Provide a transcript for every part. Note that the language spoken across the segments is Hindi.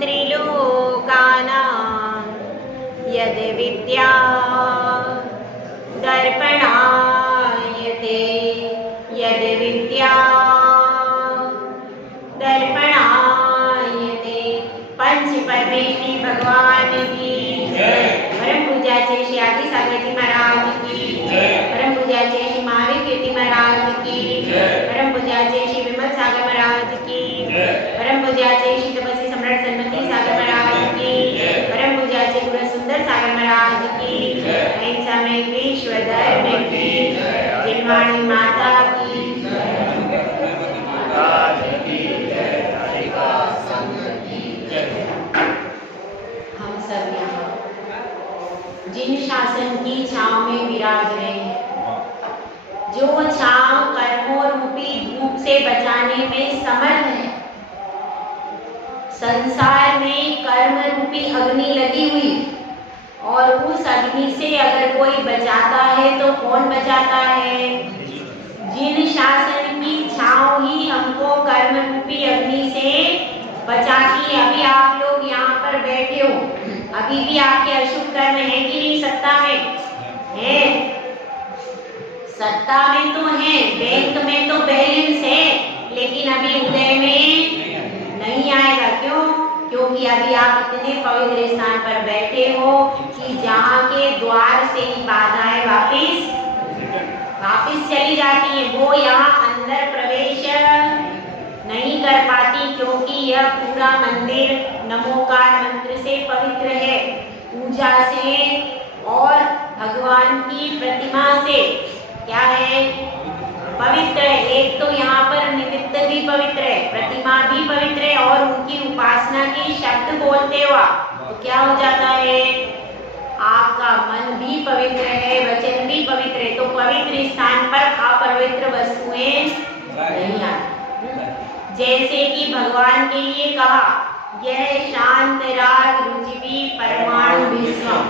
त्रिलोकानां यद् विद्या दर्पणायते यद् विद्या दर्पणायते। पंच परमेश्वरी भगवान की परम पूज्याचे श्री आदि सागरजी महाराज की परम पूज्याचे श्री महावीर कीर्ति महाराज की परम पूज्याचे श्री विमल सागर महाराज की परम पूज्याचे श्री तपस्वी सम्राट सन्मति सागर महाराज की परम पूज्याचे गुरु सुंदर सागर महाराज की अहिंसा में विश्व धर्म की जिनवाणी माता की हम सब यहाँ जिन शासन की छांव में विराज रहे हैं, जो छांव कर्मों रूपी धूप से बचाने में समर्थ है। संसार में कर्म रूपी अग्नि लगी हुई और उस अग्नि से अगर कोई बचाता है तो कौन बचाता है? जिन शासन की छांव ही हमको कर्म रूपी अग्नि से बचाती है। अभी आप लोग यहाँ पर बैठे हो, अभी भी आपके अशुभ कर्म है कि नहीं? सत्ता में है, सत्ता में तो है, बैंक में तो बैलेंस है, लेकिन अभी उदय में नहीं आएगा। क्यों? क्योंकि अभी आप इतने पवित्र स्थान पर बैठे हो कि जहाँ के द्वार से ही बाधाएं वापिस चली जाती हैं, वो यहाँ अंदर प्रवेश नहीं कर पाती, क्योंकि यह पूरा मंदिर नमोकार मंत्र से पवित्र है, पूजा से और भगवान की प्रतिमा से क्या है? पवित्र है। एक तो यहाँ पर निमित्त भी पवित्र है, प्रतिमा भी पवित्र है, और उनकी उपासना के शब्द बोलते हुआ तो क्या हो जाता है? आपका मन भी पवित्र है, वचन भी पवित्र है। तो पवित्र स्थान पर अपवित्र वस्तुएं नहीं आती। जैसे कि भगवान के लिए कहा, यह शांत राग रुचिवी परमाणु विश्वम।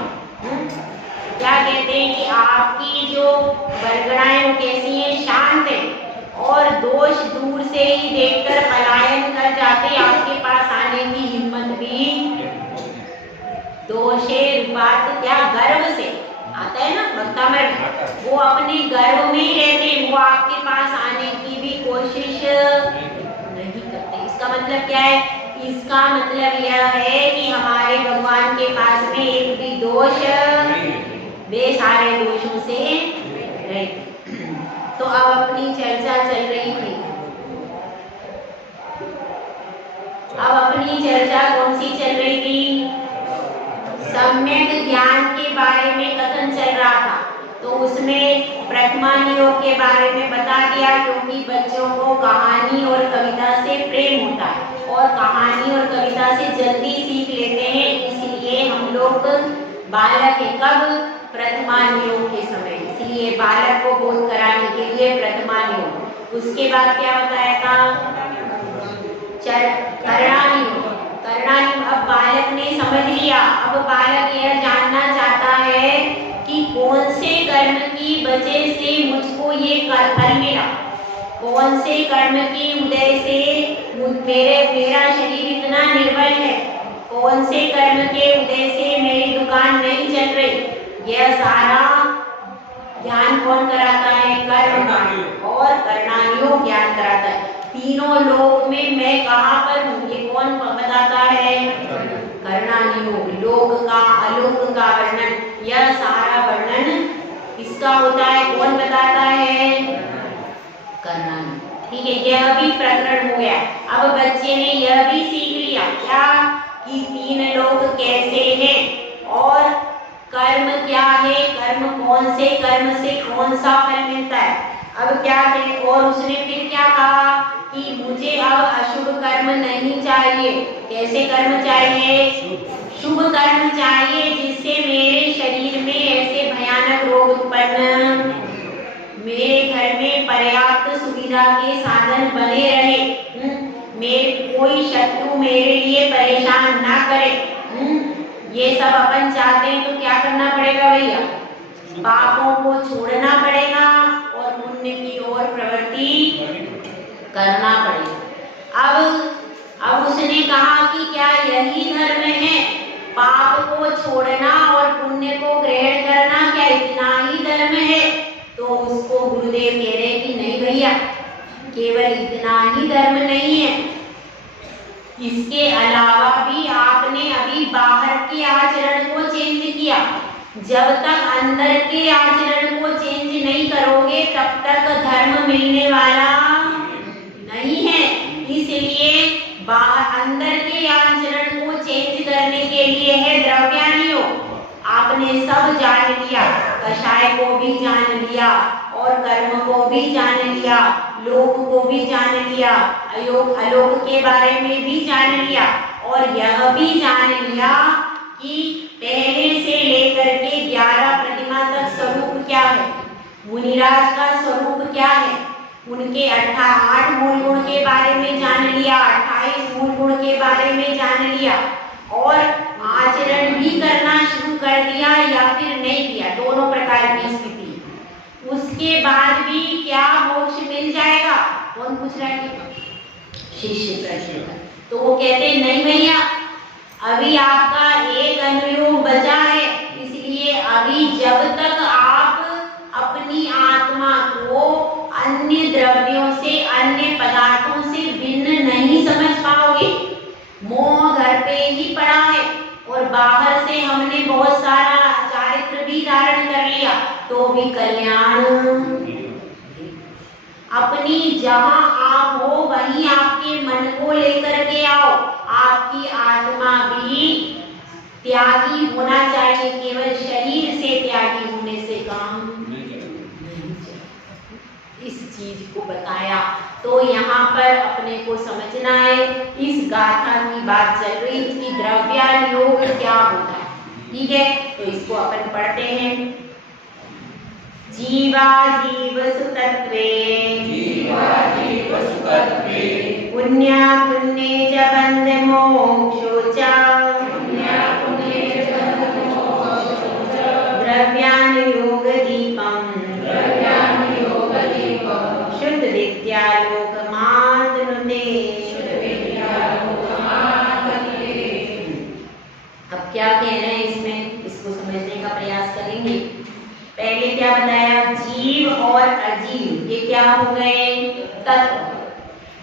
क्या कहते हैं कि आपकी जो बरगड़ाएं वो कैसी हैं? शांत है, और दोष दूर से ही देखकर पलायन कर जाते, आपके पास आने की हिम्मत भी। दोषे रूपात क्या? गर्व से आता है ना भक्तामृत, वो अपने गर्व में ही रहते हैं, वो आपके पास आने की भी कोशिश नहीं करते। इसका मतलब क्या है? इसका मतलब यह है कि हमारे भगवान के पास में एक भी दोष, वे सारे दोषों से रहित। तो अब अपनी चर्चा चल रही थी, अब अपनी चर्चा कौन सी चल रही थी? सम्यक ज्ञान के बारे में कथन चल रहा था। तो उसमें प्रथमान योग के बारे में बता दिया, क्योंकि बच्चों को कहानी और कविता से प्रेम होता है, और कहानी और कविता से जल्दी सीख लेते हैं, इसलिए हम लोग बालक है कब? प्रथमान योग के समय। इसलिए बालक को बोध कराने के लिए प्रथमान योग। उसके बाद क्या बताया था? करणानि योग। अब बालक ने समझ लिया। अब बालक यह जानना चाहता है कि कौन से कर्म की वजह से मुझको ये फल मिला, कौन से कर्म की उदय से मेरा शरीर इतना निर्बल है, कौन से कर्म के उदय से मेरी दुकान नहीं चल रही। यह सारा ज्ञान कौन कराता है? कर्म और करणानियोग ज्ञान कराता है। तीनों लोक में मैं कहाँ पर हूँ, ये कौन बताता है? करणानियोग। लोक का, अलोक का वर्णन, यह सारा वर्णन किसका होता है? कौन बताता है? करणानियोग। ठीक है, यह भी प्रकरण हो गया। अब बच्चे ने यह भी सीख लिया क्या कि तीन लोक कैसे हैं और कर्म क्या है, कर्म कौन से कर्म से कौन सा फल मिलता है। अब क्या है? और उसने फिर क्या कहा कि मुझे अब अशुभ कर्म नहीं चाहिए। कैसे कर्म चाहिए? शुभ कर्म चाहिए, जिससे मेरे शरीर में ऐसे भयानक रोग उत्पन्न, मेरे घर में पर्याप्त सुविधा के साधन बने रहे, मेरे कोई शत्रु मेरे लिए परेशान ना करे। ये सब अपन चाहते हैं तो क्या करना पड़ेगा भैया? पापों को छोड़ना पड़ेगा और पुण्य की ओर प्रवृत्ति करना पड़ेगा। अब उसने कहा कि क्या यही पाप को छोड़ना और पुण्य को ग्रहण करना क्या इतना ही धर्म है? तो उसको गुरुदेव कह रहे कि नहीं भैया, केवल इतना ही धर्म नहीं है, इसके अलावा भी आपने अभी बाहर के आचरण को चेंज किया। जब तक अंदर के आचरण को चेंज नहीं करोगे तब तक धर्म मिलने वाला नहीं है। इसलिए बाहर अंदर के आचरण को चेंज करने के लिए है द्रव्यानियोग। आपने सब जान लिया, कषाय को भी जान लिया और कर्म को भी जान लिया, लोक को भी जान लिया, अयोग अलोक के बारे में भी जान लिया और यह भी जान लिया कि पहले से लेकर के 11 प्रतिमा तक स्वरूप क्या है, मुनिराज का स्वरूप क्या है, उनके 8 मूल गुण के बारे में जान लिया, 28 मूल गुण के बारे में जान लिया और आचरण भी करना शुरू कर दिया या फिर नहीं किया, दोनों प्रकार की स्थिति। उसके बाद भी क्या मोक्ष मिल जाएगा? कौन पूछ रहा है? शिष्य प्रश्न। तो वो कहते नहीं भैया, अभी आपका एक अनुयोग बचा है, इसलिए अभी जब तक आप अपनी आत्मा को अन्य द्रव्यों से, अन्य पदार्थों से भिन्न नहीं समझ पाओगे। मोह घर पे ही पड़ा है और बाहर से हमने बहुत सारा चारित्र भी धारण कर लिया तो भी कल्याण। अपनी जहां आप हो वहीं आपके मन को लेकर के आओ। आपकी आत्मा भी त्यागी होना चाहिए, केवल शरीर से त्यागी होने से काम इस चीज को बताया। तो यहाँ पर अपने को समझना है, इस गाथा की बात चल रही थी द्रव्यायोग क्या होता है, ठीक है? तो इसको अपन पढ़ते हैं। जीवा जीव सुतत्वे पुण्या पुण्ये च बंध मोक्षो च द्रव्यानुयोग दीपम शुद्ध विद्यालोक मातनुते। अब क्या कहना है इसमें, इसको समझने का प्रयास करेंगे। पहले क्या बताया? जीव और अजीव ये क्या हो गए? तत्व।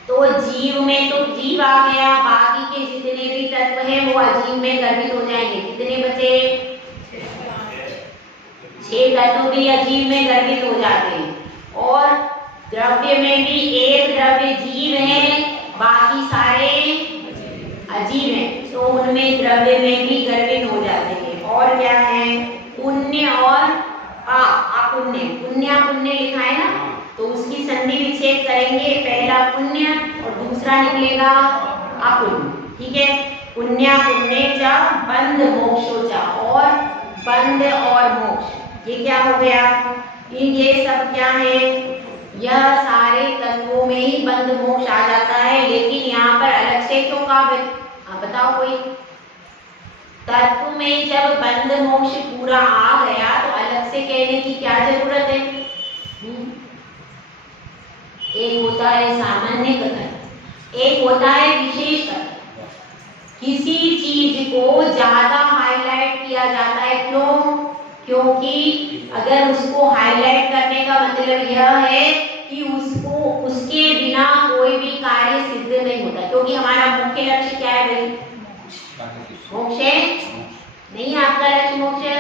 तो जीव में तो जीव आ गया, बाकी के जितने भी तत्व हैं वो अजीव में गर्भित हो जाएंगे। कितने बचे? 6 तत्व भी अजीव में गर्भित हो जाते हैं और द्रव्य में भी एक द्रव्य जीव है, बाकी सारे अजीव हैं, तो उनमें द्रव्य में भी गर्भित हो जाते हैं। और क्या है? पुण्य और अपुण्य। पुण्य पुण्य लिखा है ना, तो उसकी संधि विच्छेद करेंगे, पहला पुण्य और दूसरा निकलेगा अपुण्य, ठीक है? पुण्य पुण्य च बंध मोक्षो च, और बंध और मोक्ष ये क्या हो गया? ये सब क्या है? यह सारे तत्वों में ही बंध मोक्ष आ जाता है, लेकिन यहाँ पर अलग से क्यों कहा? आप बताओ कोई। तत्व में जब बंध मोक्ष पूरा आ गया तो अलग से कहने की क्या जरूरत है? एक होता है सामान्य कथन, एक होता है विशेष कथन। किसी चीज को ज्यादा हाईलाइट किया जाता है, क्यों? क्योंकि अगर उसको हाईलाइट करने का मतलब यह है कि उसको उसके बिना कोई भी कार्य सिद्ध नहीं होता, क्योंकि हमारा मुख्य लक्ष्य क्या है भाई? मोक्ष है? नहीं, आपका लक्ष्य मोक्ष है?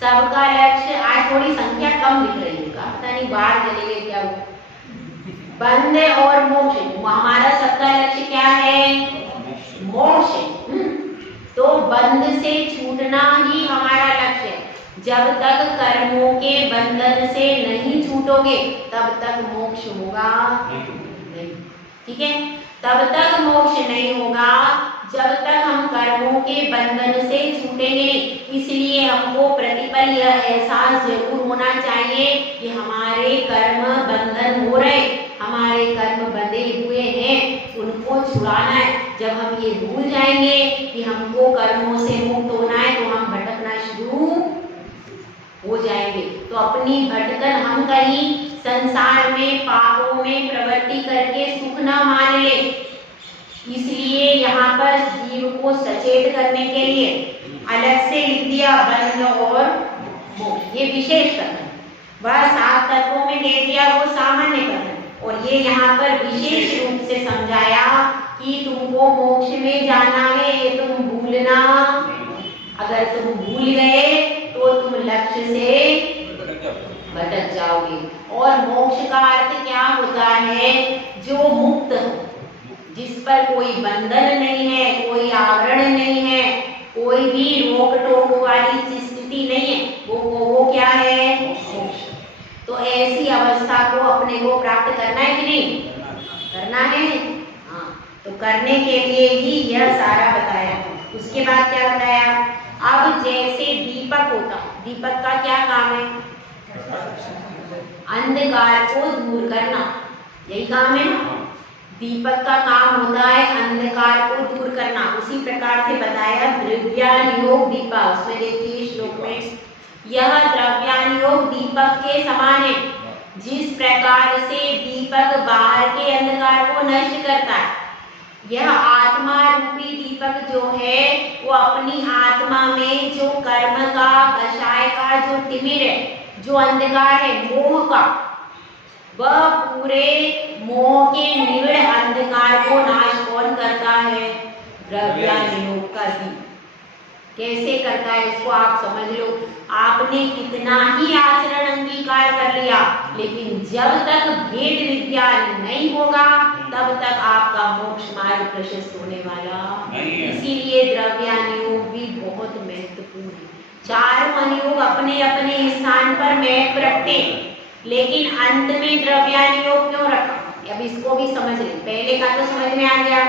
सबका लक्ष्य, आज थोड़ी संख्या कम दिख रही है, पता नहीं बाहर चले गए क्या हुआ। बंध और मोक्ष, हमारा सबका लक्ष्य क्या है? मोक्ष है। तो बंध से छूटना ही हमारा लक्ष्य है। जब तक कर्मों के बंधन से नहीं छूटोगे तब तक मोक्ष होगा नहीं, ठीक है? तब तक मोक्ष नहीं होगा जब तक हम कर्मों के बंधन से छूटेंगे नहीं। इसलिए हमको प्रतिपल यह एहसास जरूर होना चाहिए कि हमारे कर्म बंधन हो रहे, हमारे कर्म बंधे हुए हैं, उनको छुड़ाना है। जब हम ये भूल जाएंगे कि हमको कर्मों से मुक्त होना है तो हम भटकना शुरू हो जाएंगे। तो अपनी भटकन हम कहीं संसार में पापों में प्रवृत्ति करके सुख न मान ले। इसलिए यहाँ पर जीव को सचेत करने के लिए अलग से लिख दिया बंध और मोक्ष, ये विशेष कथन। वह 7 तत्वों में दे दिया वो सामान्य कथन, और ये यहाँ पर विशेष रूप से समझाया कि तुमको मोक्ष में जाना है, ये तुम भूलना, अगर तुम भूल गए तो तुम लक्ष्य से भटक जाओगे। और मोक्ष का अर्थ क्या होता है? जो मुक्त हो, जिस पर कोई बंधन नहीं है, कोई आवरण नहीं है, कोई भी रोक टोक वाली स्थिति नहीं है, वो क्या है? मोक्ष। तो ऐसी अवस्था को अपने को प्राप्त करना है कि नहीं? करना है। हाँ, तो करने के लिए ही यह सारा बताया। उसके बाद क्या बताया? अब जैसे दीपक होता, दीपक का क्या काम है? अंधकार को दूर करना, यही काम है ना। दीपक का काम होता है अंधकार को दूर करना। उसी प्रकार से बताया द्रव्यान योग दीपा, उसमें देखिए श्लोक में, यह द्रव्यान योग दीपक के समान है। जिस प्रकार से दीपक बाहर के अंधकार को नष्ट करता है, यह आत्मा रूपी दीपक जो है वो अपनी आत्मा में जो कर्म का, कषाय का जो तिमिर है, जो अंधकार है मोह का, वह पूरे मोह के निविड़ अंधकार को नाश कौन करता है? द्रव्यान योग का दीप। कैसे करता है इसको आप समझ लो। आपने कितना ही आचरण अंगीकार कर लिया, लेकिन जब तक भेद विज्ञान नहीं होगा तब तक आपका मोक्ष मार्ग प्रशस्त होने वाला नहीं। इसीलिए द्रव्यान योग भी बहुत महत्वपूर्ण है। चारों अनुयोग अपने अपने स्थान पर महत्व रखते हैं, लेकिन अंत में द्रव्यान योग क्यों रखा? अब इसको भी समझ लें। पहले का तो समझ में आ गया,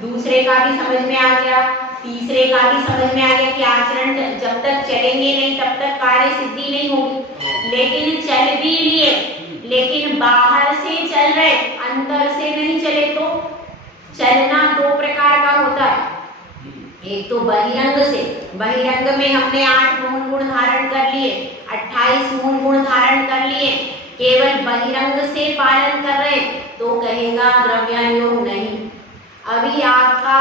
दूसरे का भी समझ में आ गया, तीसरे का भी समझ में आ गया कि आचरण जब तक चलेंगे नहीं तब तक कार्य सिद्धि नहीं होगी। लेकिन चल भी लिए, लेकिन बाहर से चल रहे, अंदर से नहीं चले तो चलना 2 प्रकार का होता है। एक तो बहिरंग से, बहिरंग में हमने 8 मूल गुण धारण कर लिए, 28 मूल गुण धारण कर लिए, केवल बहिरंग से पालन कर रहे, तो कहेगा द्रव्यान योग नहीं। अभी आपका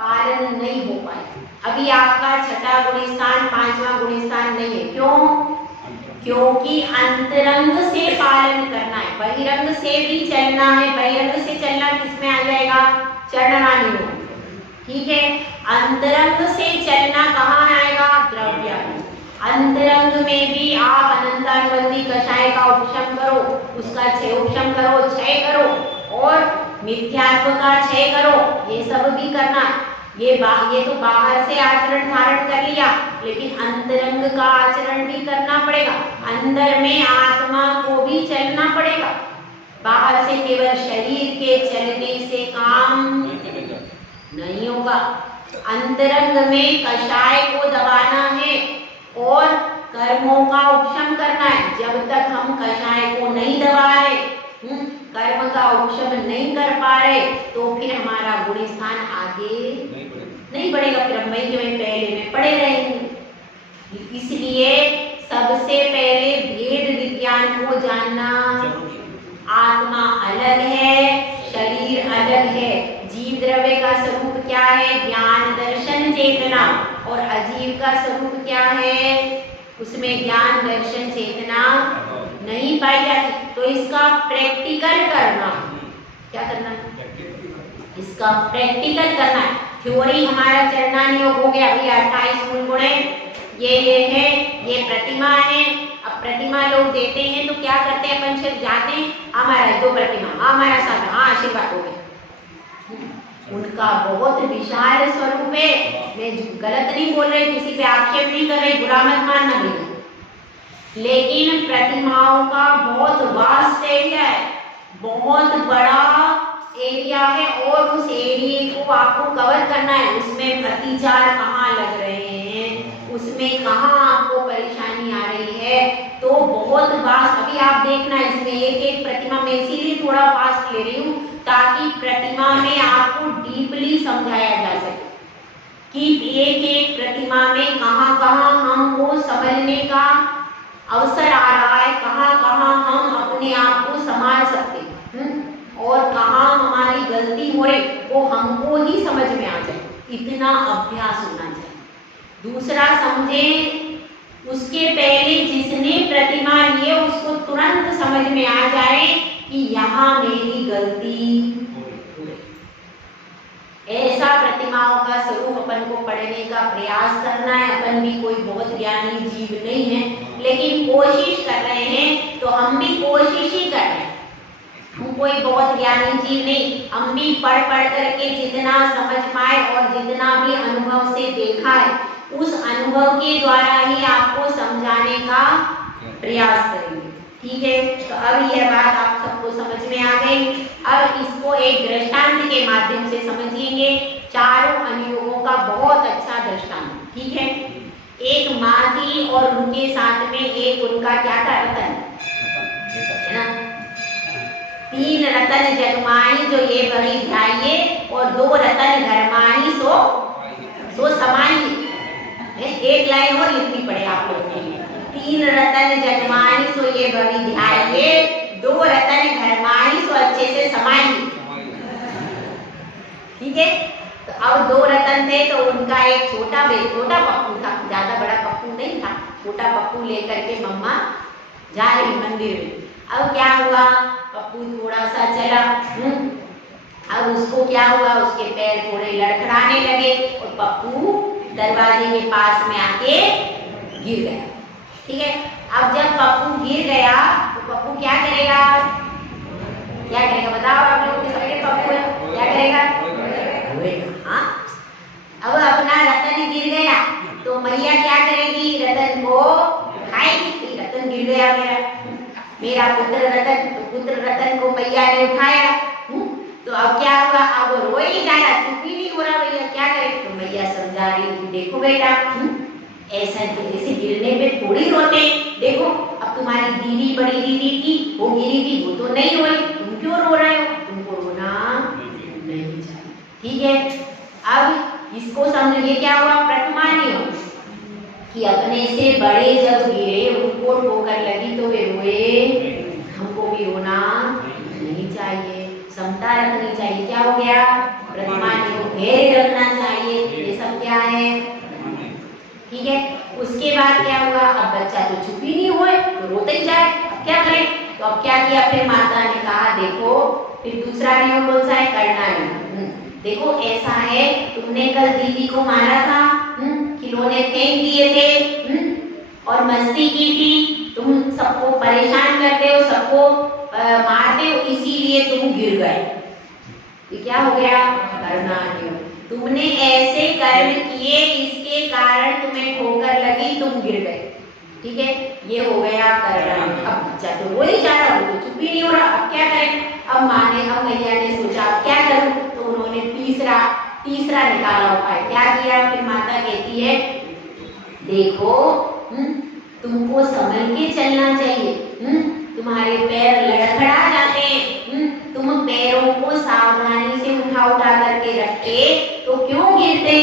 पालन नहीं हो पाया, अभी आपका 6ठा गुणस्थान 5वां गुणस्थान नहीं है। क्यों? क्योंकि अंतरंग से पालन करना है, बहिरंग से भी चलना है। बहिरंग से चलना किसमें आ जाएगा? चढ़ना योग, ठीक है। अंतरंग से चलना कहाँ आएगा? द्रव्यान। अंतरंग में भी आप अनंतानुबंधी कषाय का उपशम करो, उसका उपशम करो, क्षय करो, और मिथ्यात्व का क्षय करो, ये सब भी करना। ये तो बाहर से आचरण धारण कर लिया, लेकिन अंतरंग का आचरण भी करना पड़ेगा। अंदर में आत्मा को भी चलना पड़ेगा। बाहर से केवल शरीर के चलने से काम नहीं होगा। अंतरंग में कषाय को दबाना है और कर्मों का उपशम करना है। जब तक हम कषाय को नहीं दबा रहे, कर्म का उपशम नहीं कर पा रहे, तो फिर हमारा गुण स्थान आगे नहीं बढ़ेगा, फिर हम वहीं के वहीं पहले में पड़े रहेंगे। इसलिए सबसे पहले भेद विज्ञान को जानना। आत्मा अलग है, शरीर अलग है। जीव द्रव्य का स्वरूप क्या है? ज्ञान दर्शन चेतना। और अजीव का स्वरूप क्या है? उसमें ज्ञान दर्शन चेतना नहीं पाई जाती। तो इसका प्रैक्टिकल करना, क्या करना है? इसका प्रैक्टिकल करना है। थ्योरी हमारा चरणान योग हो गया, अभी 28 मूल गुण है, ये है, ये प्रतिमा है। अब प्रतिमा लोग देते हैं तो क्या करते हैं? अपन सिर्फ जाते हैं, हमारा 2 प्रतिमा, हमारा साथ, हाँ आशीर्वाद हो गया। उनका बहुत विशाल स्वरूप है। मैं गलत नहीं बोल रही, किसी पे आक्षेप नहीं कर रही, बुरा मत मानना भी। लेकिन प्रतिमाओं का बहुत वास्ट एरिया है, बहुत बड़ा एरिया है, और उस एरिया को आपको कवर करना है। उसमें प्रतिचार कहाँ लग रहे हैं, उसमें कहाँ आपको परेशानी आ रही है, तो बहुत वास्ट। अभी आप देखना, इसमें एक एक प्रतिमा में इसीलिए थोड़ा वास्ट ले रही हूँ, ताकि प्रतिमा में आपको डीपली समझाया जा सके कि एक एक प्रतिमा में कहाँ कहाँ हमको समझने का अवसर आ रहा है, कहाँ कहाँ हम अपने आप को संभाल सकते हैं, और कहाँ हमारी गलती हो रही वो हमको ही समझ में आ जाए। इतना अभ्यास होना चाहिए। दूसरा समझे, उसके पहले जिसने प्रतिमा ली है उसको तुरंत समझ में आ जाए कि यहाँ मेरी गलती। ऐसा प्रतिमाओं का स्वरूप अपन को पढ़ने का प्रयास करना है। अपन भी कोई बहुत ज्ञानी जीव नहीं है, लेकिन कोशिश कर रहे हैं, तो हम भी कोशिश ही कर रहे हैं। हम कोई बहुत ज्ञानी जीव नहीं, हम भी पढ़ करके जितना समझ पाए और जितना भी अनुभव से देखा है, उस अनुभव के द्वारा ही आपको समझाने का प्रयास करेंगे। ठीक है, तो अब यह बात आप सबको समझ में आ गई। अब इसको एक दृष्टांत के माध्यम से समझिएंगे। चारों अनुयोगों का बहुत अच्छा दृष्टांत। ठीक है, एक माँ थी और उनके साथ में एक उनका क्या था, रतन, है ना। 3 रतन जगमाही जो ये बड़ी ध्याये, और 2 रतन घरमाही सो समाई। एक लाइन और लिखनी पड़े आप लोगों के लिए। 3 रतन जगमाही सो ये बड़ी ध्याये, 2 रतन घरमाही सो अच्छे से समाई। ठीक है, तो अब 2 रतन थे, तो उनका एक छोटा पप्पू था, ज्यादा बड़ा पप्पू नहीं था, छोटा पप्पू लेकर के मम्मा जा रही मंदिर में। अब क्या हुआ, पप्पू थोड़ा सा चला, अब उसको क्या हुआ, उसके पैर थोड़े लड़खड़ाने लगे और पप्पू दरवाजे के पास में आके गिर गया। ठीक है, अब जब पप्पू गिर गया तो पप्पू क्या करेगा, बताओ आप लोग, पप्पू क्या करेगा, हाँ। अब अपना रतन गिर गया तो मैया क्या करेगी, रतन को खाएगी। रतन गिर गया मेरा पुत्र रतन को मैया ने उठाया, तो अब क्या हुआ, अब वो रो ही जा रहा, चुप ही नहीं हो रहा। भैया क्या करे, तो मैया समझा रही, देखो बेटा, ऐसा जैसे गिरने पे थोड़ी रोते, देखो अब तुम्हारी दीदी, बड़ी दीदी थी, वो गिरी थी, वो तो नहीं रोई, तुम क्यों रो रहे हो, तुमको रोना नहीं चाहिए। ठीक है, अब इसको समझिए क्या हुआ, प्रतिमानियों कि अपने से बड़े जब गिरे, उनको ठोकर लगी तो वे रोए, हमको भी रोना नहीं चाहिए, समता रखनी चाहिए। क्या हो गया, प्रतिमानियों धैर्य रखना चाहिए, ये सब क्या है। ठीक है, उसके बाद क्या हुआ, अब बच्चा तो चुप ही नहीं हुए, तो रोते ही जाए, अब क्या करें, तो अब क्या किया, फिर माता ने कहा देखो, फिर दूसरा नियम कौन सा है, करना नहीं। देखो ऐसा है, तुमने कल दीदी को मारा था, खिलौने फेंक दिए थे, और मस्ती की थी, तुम सबको परेशान करते हो, सबको मारते हो, इसीलिए तुम गिर गए। ये क्या हो गया, करना नहीं। तुमने ऐसे कर्म किए, इसके कारण तुम्हें ठोकर लगी, तुम गिर गए। ठीक है, ये हो गया करना। अब बच्चा तो वो ही जा रहा, वो तो चुप ही नहीं हो रहा, अब क्या करें। अब मैया ने सोचा अब क्या करूं, तो उन्होंने तीसरा निकाला उपाय। क्या किया, फिर माता कहती है देखो, तुमको संभल के चलना चाहिए, तुम्हारे पैर लड़खड़ा जाते हैं, तुम पैरों को सावधानी से उठा करके रखते तो क्यों गिरते,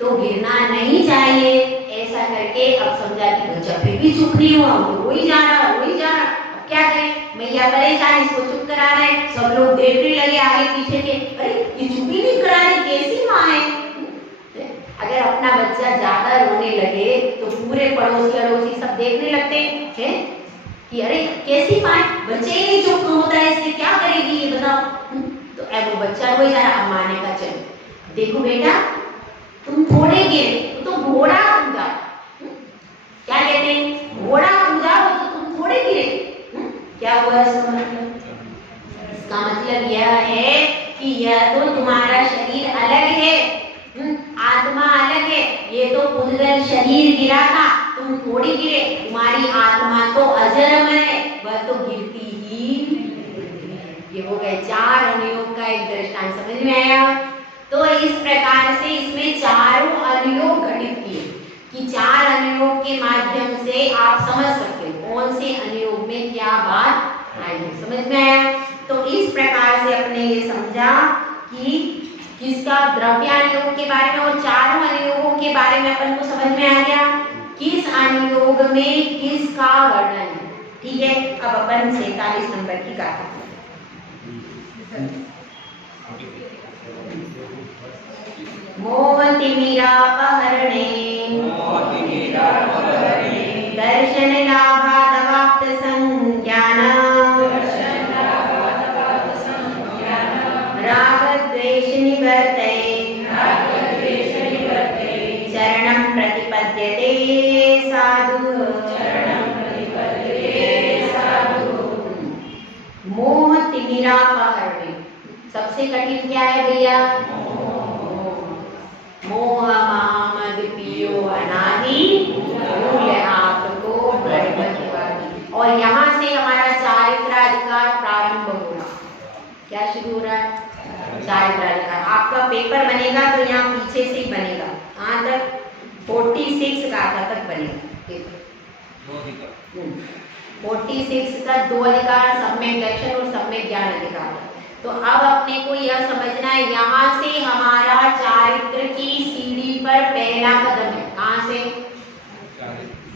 तो गिरना नहीं चाहिए। ऐसा करके अब समझा कि बच्चा फिर भी चुप नहीं हुआ, वो ही जा रहा। अब क्या करें, मैया परेशान, इसको चुप करा रहे, सब लोग देखने लगे आगे पीछे के, अरे ये चुप ही नहीं करा रही, कैसी माँ है। अगर अपना बच्चा ज्यादा रोने लगे तो पूरे पड़ोसी अड़ोसी सब देखने लगते हैं कि अरे कैसी माँ, बच्चे ही नहीं चुप होता है, इससे क्या करेगी ये बताओ। तो अब वो बच्चा रोई जा रहा, अब माँ ने कहा चलो देखो बेटा, तुम थोड़े गिरे तो घोड़ा कूदा, क्या कहते हैं, घोड़ा कूदा तो तुम थोड़े गिरे। क्या हुआ इसका मतलब, इसका मतलब यह है कि यह तो तुम्हारा शरीर अलग है, आत्मा अलग है, ये तो पुनर्जन्म शरीर गिरा था, तुम थोड़ी गिरे, तुम्हारी आत्मा तो अजर अमर है, वह तो गिरती ही। ये हो गए 4 अनुयोग का एक दृष्टांत, समझ में आया। तो इस प्रकार से इसमें चारों अनुयोग घटित किए कि 4 अनुयोग के माध्यम से आप समझ सकते हो कौन से अनुयोग में क्या बात आई है, समझ में आया। तो इस प्रकार से अपने ये समझा कि किसका, द्रव्यानुयोग के बारे में और चारों अनुयोगों के बारे में अपन को समझ में आ गया, किस अनुयोग में किसका वर्णन है। ठीक है, अब अपन 47 नंबर की गाथा मोहतिमिरापहरणे दर्शन लाभादवाप्त संज्ञान राग द्वेष निवर्तये चरणं प्रतिपद्यते साधु मोहतिमिरापहरणे सबसे कठिन क्या है भैया? मोह मामद पियो अनादि मूल आपको ब्रह्मवादी। और यहाँ से हमारा चारित्राधिकार प्रारंभ हो रहा। क्या शुरू हो रहा है? चारित्राधिकार। आपका पेपर बनेगा तो यहाँ पीछे से ही बनेगा, कहाँ तक? 46 का तक बनेगा पेपर। 46 तक 2 अधिकार, सम्यक दर्शन और सम्यक ज्ञान अधिकार। तो अब अपने को यह समझना है, यहाँ से हमारा चारित्र की सीढ़ी पर पहला कदम है। कहाँ से?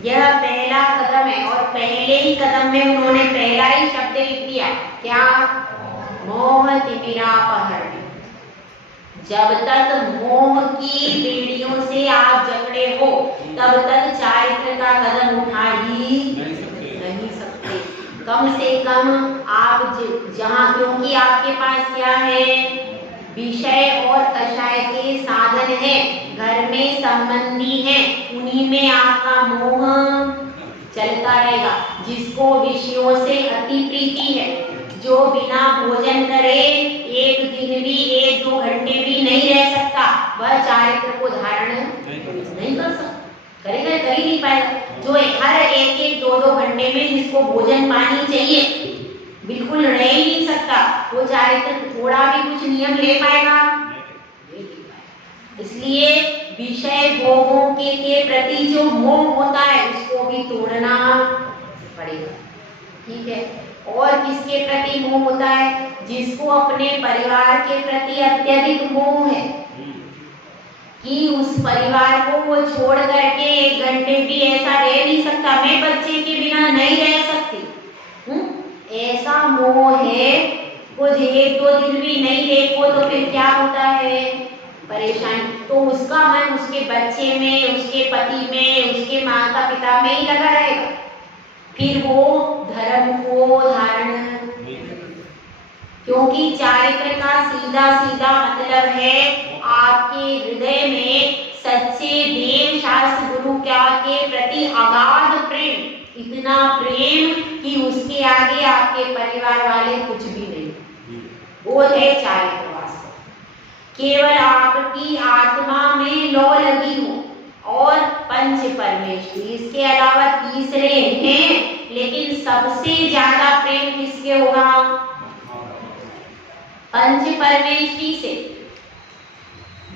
यह पहला कदम है और पहले ही कदम में उन्होंने पहला ही शब्द लिख दिया। क्या? मोहतिमिरापहरणे। जब तक मोह की बेड़ियों से आप जकड़े हो तब तक चारित्र का कदम उठा ही नहीं सकते। कम से कम आप जहाँ, क्योंकि आपके पास क्या है? विषय और कषाय के साधन है, घर में संबंधी है, उन्हीं में आपका मोह चलता रहेगा। जिसको विषयों से अति प्रीति है, जो बिना भोजन करे एक दिन भी 1-2 घंटे भी नहीं रह सकता, वह चारित्र को धारण नहीं कर सकता, करेगा, कर ही नहीं पाएगा। जो हर 1-1, 2-2 घंटे में जिसको भोजन पानी चाहिए, बिल्कुल रह ही नहीं सकता, वो चारित्र थोड़ा भी कुछ नियम ले पाएगा? इसलिए विषय भोगों के प्रति जो मोह होता है उसको भी तोड़ना पड़ेगा। ठीक है? और किसके प्रति मोह होता है? जिसको अपने परिवार के प्रति अत्यधिक मोह है कि उस परिवार को वो छोड़ करके 1 घंटे भी ऐसा रह नहीं सकता, मैं बच्चे के बिना नहीं रह सकती, ऐसा मोह है। कुछ 1-2 दिन भी नहीं देखो तो फिर क्या होता है? परेशान। तो उसका मन उसके बच्चे में, उसके पति में, उसके माता पिता में ही लगा रहेगा, फिर वो धर्म को धारण, क्योंकि चारित्र का सीधा सीधा मतलब है आपके हृदय में सच्चे देव शास्त्र गुरु के प्रति अगाध प्रेम, इतना प्रेम कि उसके आगे आपके परिवार वाले कुछ भी नहीं। वो है चारित्र वास्तव। केवल आपकी आत्मा में लौ लगी हो और पंच परमेश्वरी, इसके अलावा तीसरे हैं, लेकिन सबसे ज्यादा प्रेम किसके होगा? पंच परमेश्वरी से।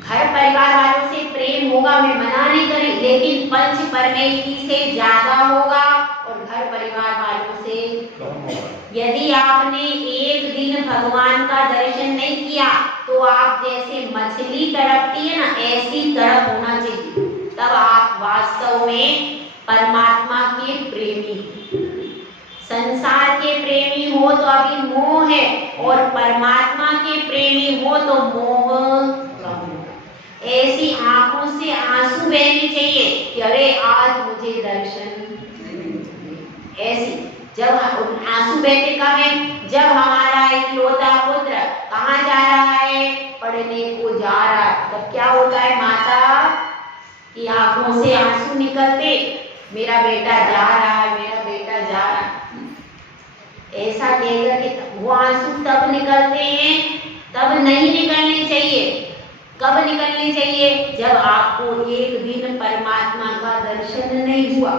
घर परिवार वालों से प्रेम होगा, मैं मना नहीं करी, लेकिन पंच परमेश्वरी से ज्यादा होगा और घर परिवार वालों से। यदि आपने 1 दिन भगवान का दर्शन नहीं किया तो आप जैसे मछली तड़पती है ना, ऐसी तड़प होना चाहिए, तब आप वास्तव में परमात्मा के प्रेमी। संसार के प्रेमी हो तो अभी मोह है, और परमात्मा के प्रेमी हो तो मोह कम होगा। ऐसी आंखों से आंसू बहने चाहिए कि अरे आज मुझे दर्शन। ऐसी जब आंसू बहते कब है? जब हमारा इकलौता पुत्र कहाँ जा रहा है? पढ़ने को जा रहा है। तब क्या होता है? माता की आंखों से आंसू निकलते, मेरा बेटा जा रहा है, मेरा बेटा जा रहा है, ऐसा कहकर के वो आंसू तब निकलते हैं, तब नहीं निकलने चाहिए। कब निकलने चाहिए? जब आपको 1 दिन परमात्मा का दर्शन नहीं हुआ,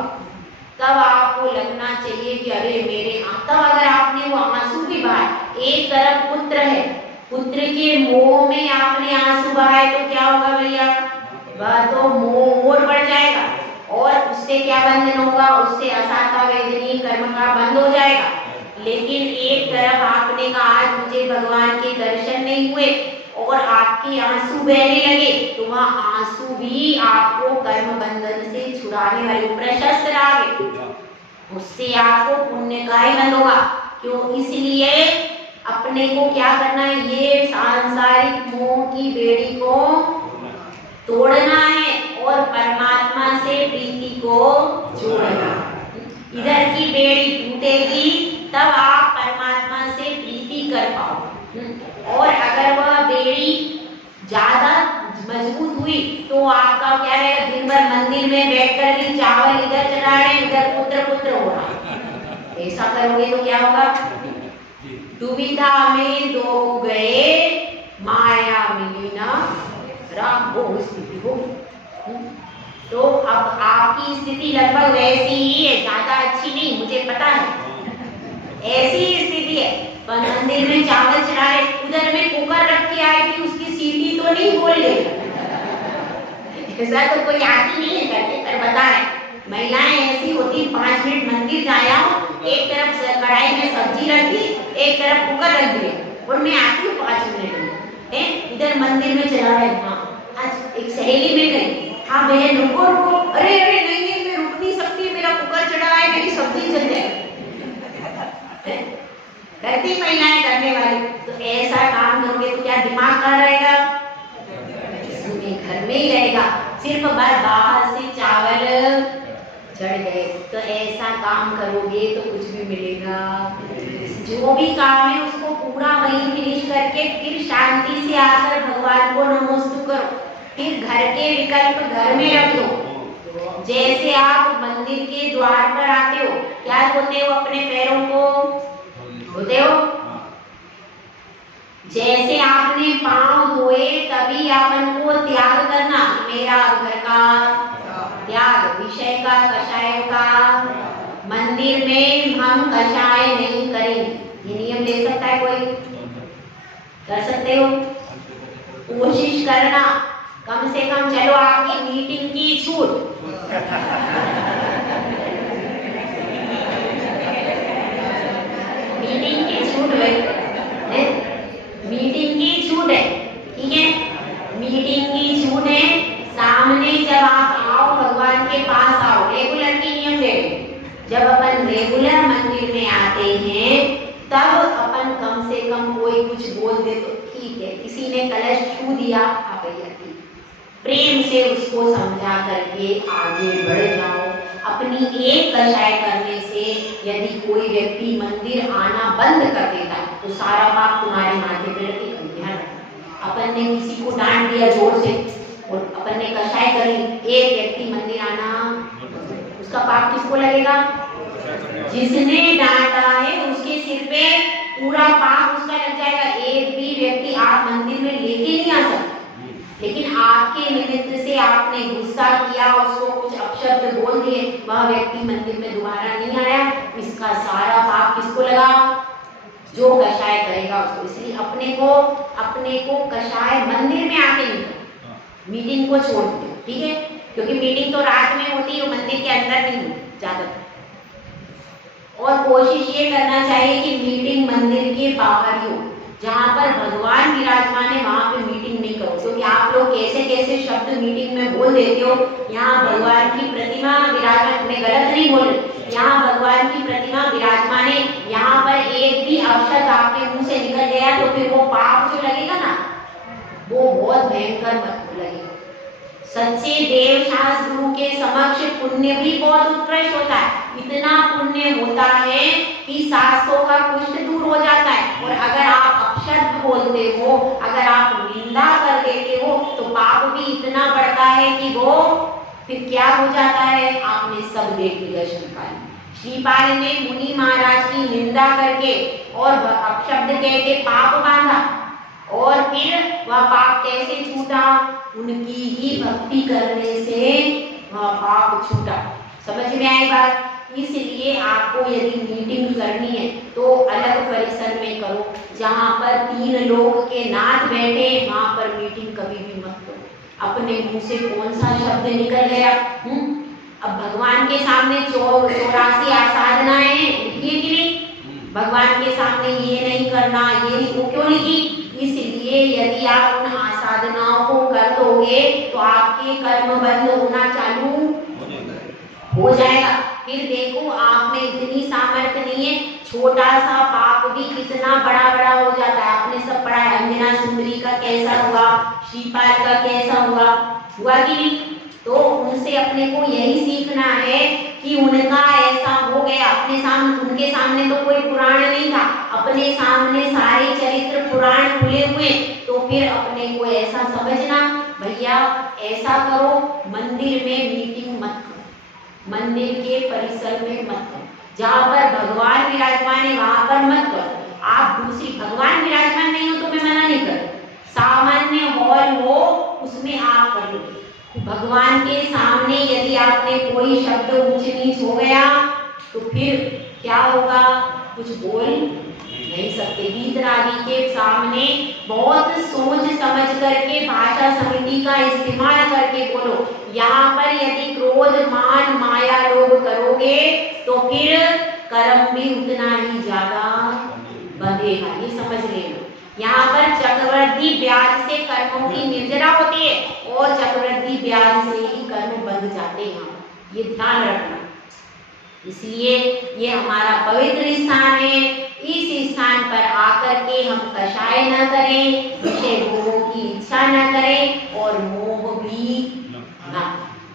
तब आपको लगना चाहिए कि अरे मेरे, तब अगर आपने वो आंसू भी बहाए, एक तरफ पुत्र है, पुत्र के मोह में आपने आंसू बहाए तो क्या होगा भैया? वह तो मोह और बढ़ जाएगा और उससे क्या बंधन होगा? उससे असाता वेदनी कर्म का बंद हो जाएगा। लेकिन एक तरफ आपने कहा आज मुझे भगवान के दर्शन नहीं हुए और आपके आंसू बहने लगे, तो वह आंसू भी आपको कर्म बंधन से छुड़ाने वाले प्रशस्त राग है, उससे आपको पुण्य का ही बंध होगा। क्यों? इसलिए अपने को क्या करना है? ये सांसारिक मोह की बेड़ी को तोड़ना है और परमात्मा से प्रीति को जोड़ना। इधर की बेड़ी टूटेगी तब आप परमात्मा से प्रीति कर पाओ। और अगर वह बेड़ी ज्यादा मजबूत हुई तो आपका क्या रहेगा, दिन भर मंदिर में बैठकर भी चावल इधर चढ़ा रहे उधर पुत्र पुत्र हो रहा। ऐसा करोगे तो क्या होगा, दुविधा में दो गए माया मिली ना राम, वो स्थिति होगी। तो अब आपकी स्थिति लगभग वैसी ही है, ज्यादा अच्छी नहीं, मुझे पता है ऐसी ही स्थिति है। पर मंदिर में चावल चढ़ा रहे, उधर में कुकर रख के आए कि उसकी सीटी तो नहीं बोल ले, ऐसा तो कोई आती नहीं है करके। पर बता रहे महिलाएं ऐसी होती, 5 मिनट मंदिर जाया, एक तरफ कढ़ाई में सब्जी रख दी, एक तरफ कुकर रख दिया और मैं आती हूँ 5 मिनट में, इधर मंदिर में चला रहे। हाँ आज एक सहेली में गई, हाँ बहन रुको रुको, अरे अरे नहीं मैं रुक नहीं सकती, मेरा कुकर चढ़ा है, मेरी सब्जी जल जाए। करती महिलाएं करने वाली। तो ऐसा काम करोगे तो क्या दिमाग कहाँ रहेगा, घर में ही रहेगा, सिर्फ बाहर से चावल चढ़ गए। तो ऐसा काम करोगे तो कुछ भी मिलेगा। जो भी काम है उसको पूरा वहीं फिनिश करके फिर शांति से आकर भगवान को नमोस्तु करो। फिर घर के विकल्प घर में रख दो। जैसे आप मंदिर के द्वार पर आते हो, क्या धोते हो, अपने पैरों को धोते हो। जैसे आपने पांव धोए तभी अपन को त्याग करना, मेरा घर का त्याग, विषय का कषाय का। मंदिर में हम कषाय नहीं करेंगे, ये नियम ले सकता है कोई, कर सकते हो, कोशिश करना कम से कम। चलो आपकी मीटिंग की छूट, मीटिंग की छूट है, मीटिंग की छूट है, ठीक है, मीटिंग की छूट है। सामने जब आप आओ भगवान के पास आओ, रेगुलर की नियम दे। जब अपन रेगुलर मंदिर में आते हैं तब अपन कम से कम कोई कुछ बोल दे तो ठीक है, किसी ने कलश छू दिया, आप प्रेम से उसको समझा करके आगे बढ़ जाओ। अपनी एक कषाय करने से यदि कोई व्यक्ति मंदिर आना बंद कर देता है तो सारा पाप तुम्हारे माथे पे लगे। ध्यान रखना, अपन ने किसी को डांट दिया जोर से और अपन ने कषाय करी, एक व्यक्ति मंदिर आना, उसका पाप किसको लगेगा, जिसने डांटा है उसके सिर पे पूरा पाप उसका लग जाएगा। एक भी व्यक्ति आप मंदिर में लेके नहीं आ सकते, लेकिन आपके निमित्त से आपने गुस्सा किया, उसको कुछ अपशब्द बोल दिए, वह व्यक्ति मंदिर में दोबारा नहीं आया, इसका सारा पाप किसको लगा, जो कषाय करेगा उसको। इसलिए अपने को कषाय मंदिर में आके नहीं करना, मीटिंग को छोड़ दो, ठीक है, क्योंकि मीटिंग तो रात में होती है, मंदिर के अंदर नहीं होती ज्यादातर। और कोशिश ये करना चाहिए कि मीटिंग मंदिर के बाहर ही हो, जहाँ पर भगवान विराजमान है वहां पे मीटिंग नहीं करो। क्योंकि आप लोग कैसे कैसे शब्द मीटिंग में बोल देते हो। यहाँ भगवान की प्रतिमा विराजमान, मैं गलत नहीं बोल रही, यहाँ भगवान की प्रतिमा विराजमान है, यहाँ पर एक भी अक्षर आपके मुंह से निकल गया तो फिर वो पाप जो लगेगा ना, वो बहुत भयंकर लगेगा। सच्चे देव शास्त्र गुरु के समक्ष पुण्य भी बहुत उत्कृष्ट होता है। इतना पुण्य होता है कि 700 का कुष्ठ दूर हो जाता है। और अगर आप अपशब्द बोलते हो, अगर आप निंदा कर देते हो तो पाप भी इतना बढ़ता है कि वो फिर क्या हो जाता है, आपने सब देख लिया। श्रीपाल ने मुनि महाराज की निंदा करके और अपशब्द कह के पाप बांधा, और फिर वह पाप कैसे छूटा, उनकी ही भक्ति करने से वह पाप छूटा। समझ में आई बात। इसलिए आपको यदि मीटिंग करनी है तो अलग परिसर में करो, जहाँ पर 3 लोग के नाथ बैठे, वहां पर मीटिंग कभी भी मत करो। अपने मुंह से कौन सा शब्द निकल गया। अब भगवान के सामने 84 आसाधनाएं लिखिए कि नहीं, भगवान के सामने ये नहीं करना, ये नहीं, वो क्यों लिखी, इसलिए यदि आप उन आसाधनाओं को कर दोगे तो आपके कर्म बंद होना चालू हो जाएगा। फिर देखो आप में इतनी सामर्थ्य नहीं है, छोटा सा पाप भी कितना बड़ा बड़ा हो जाता है। आपने सब पढ़ा है, अंजना सुंदरी का कैसा हुआ, श्रीपाल का कैसा हुआ, हुआ कि नहीं? तो उनसे अपने को यही सीखना है कि उनका ऐसा हो गया, उनके सामने तो कोई पुराण नहीं था, अपने सामने सारे चरित्र पुराण खुले हुए, तो फिर अपने को ऐसा समझना, भैया ऐसा करो, मंदिर में मीटिंग मत करो, मंदिर के परिसर में मत करो, जहाँ पर भगवान विराजमान है वहां पर मत करो। आप दूसरी, भगवान विराजमान नहीं हो तो मैं मना नहीं कर, सामान्य हॉल हो उसमें आप कर लो। भगवान के सामने यदि आपने कोई शब्द ऊंच नीच हो गया तो फिर क्या होगा? कुछ बोल नहीं सकते। वीतरागी के सामने बहुत सोच समझ करके भाषा समिति का इस्तेमाल करके बोलो। यहाँ पर यदि क्रोध मान माया लोभ करोगे तो फिर कर्म भी उतना ही ज्यादा बढ़ेगा, ये समझ लेना। यहाँ पर चक्रवृद्धि ब्याज से कर्मों की निर्जरा होती है और चक्रवृद्धि ब्याज से ही कर्म बंध जाते हैं, ये ध्यान रखना। इसलिए ये हमारा पवित्र स्थान है, इस स्थान पर आकर के हम कषाय न करें, विषय भोगों की इच्छा न करें और मोह भी न,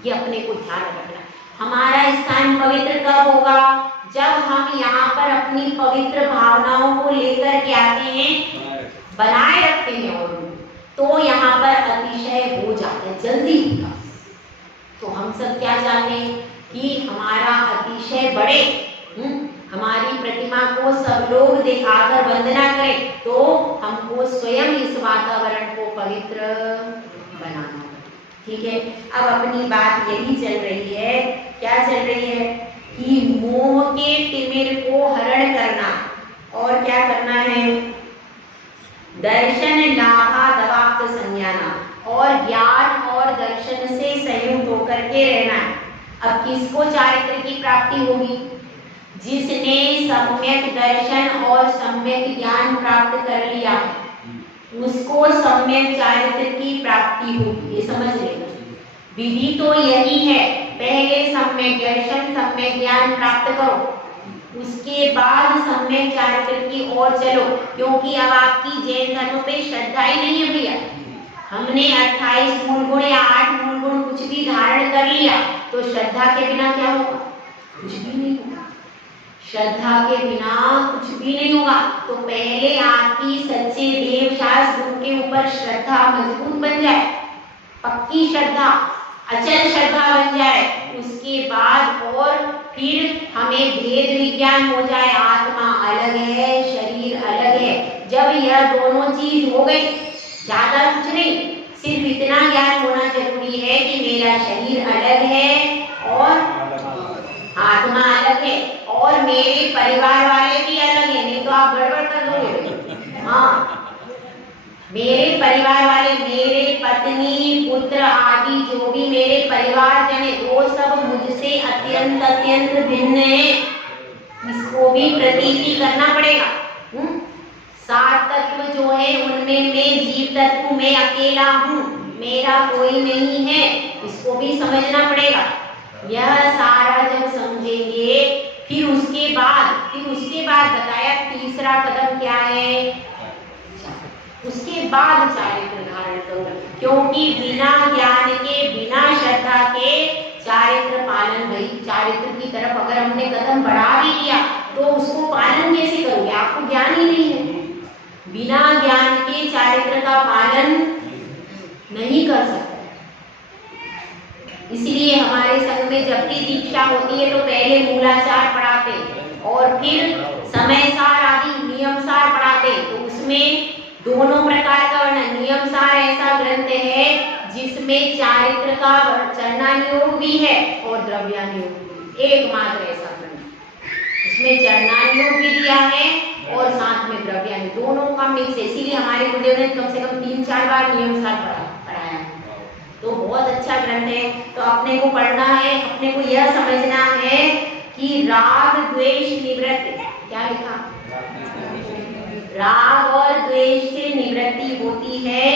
ये अपने को ध्यान रखना। हमारा स्थान पवित्र कब होगा? जब हम यहाँ पर अपनी पवित्र भावनाओं को लेकर के आते हैं, बनाए रखते हैं और तो यहाँ पर अतिशय हो जाता है, जल्दी होगा। तो हम सब क्या चाहते हैं कि हमारा अतिशय बढ़े, हमारी प्रतिमा को सब लोग दिखाकर वंदना करें, तो हमको स्वयं इस वातावरण को पवित्र बनाना। ठीक है, अब अपनी बात यही चल रही है, क्या चल रही है कि मोह के तिमिर को हरण करना और क्या करना है? दर्शन लाभा दवाप्त संज्ञाना, और ज्ञान और दर्शन से संयुक्त होकर के रहना है। अब किसको चारित्र की प्राप्ति होगी? जिसने सम्यक दर्शन और सम्यक ज्ञान प्राप्त कर लिया उसको सम्यक चारित्र की प्राप्ति होगी, ये समझ लेना। विधि तो यही है, पहले सम्यक दर्शन सम्यक ज्ञान प्राप्त करो, उसके बाद सम्यक चारित्र की ओर चलो, क्योंकि अब आपकी जैन धर्म पे श्रद्धा ही नहीं है भैया। हमने 28 मूल गुण या 8 मूल गुण कुछ भी धारण कर लिया तो श्रद्धा के बिना क्या होगा? कुछ भी नहीं होगा। श्रद्धा के बिना कुछ भी नहीं होगा। तो पहले आपकी सच्चे देव शास्त्र गुरु के ऊपर श्रद्धा मजबूत बन जाए, पक्की श्रद्धा, अचल श्रद्धा बन जाए, उसके बाद और फिर हमें भेद विज्ञान हो जाए, आत्मा अलग है शरीर अलग है। जब यह दोनों चीज हो गई, ज्यादा कुछ नहीं, सिर्फ इतना ज्ञान होना जरूरी है कि मेरा शरीर अलग है और आत्मा अलग है और मेरे परिवार वाले भी अलग है, नहीं तो आप गड़बड़ कर दोगे। हाँ, मेरे परिवार वाले, मेरे पत्नी पुत्र आदि जो भी मेरे परिवार जन है वो सब मुझसे अत्यंत अत्यंत भिन्न है, इसको भी प्रतीति करना पड़ेगा। 7 तत्व जो है उनमें मैं जीव तत्व में अकेला हूँ, मेरा कोई नहीं है, इसको भी समझना पड़ेगा। यह सारा जब समझेंगे फिर उसके बाद बताया तीसरा कदम क्या है? उसके बाद चारित्र धारण करो, क्योंकि बिना ज्ञान के बिना श्रद्धा के चारित्र पालन, भाई चारित्र की तरफ अगर हमने कदम बढ़ा भी दिया तो उसको पालन कैसे करोगे? आपको ज्ञान ही नहीं है। बिना ज्ञान के चारित्र का पालन नहीं कर सकते। इसलिए हमारे संघ में जब भी दीक्षा होती है तो पहले मूलाचार पढ़ाते और फिर समय सार आदि नियम सार पढ़ाते। तो उसमें दोनों प्रकार का वर्णन, नियम सार ऐसा ग्रंथ है जिसमें चारित्र का चरणानुयोग भी है और द्रव्यानुयोग भी, एकमात्र ऐसा ग्रंथ। इसमें चरणानुयोग भी दिया है और साथ में द्रव्यानुयोग, दोनों का मिक्स है। इसीलिए हमारे गुरुदेव ने कम से कम 3-4 बार नियम सार पढ़ाया, तो बहुत अच्छा ग्रंथ है। तो अपने को पढ़ना है, अपने को यह समझना है कि राग द्वेष निवृत्ति, क्या लिखा? राग और द्वेष से निवृत्ति होती है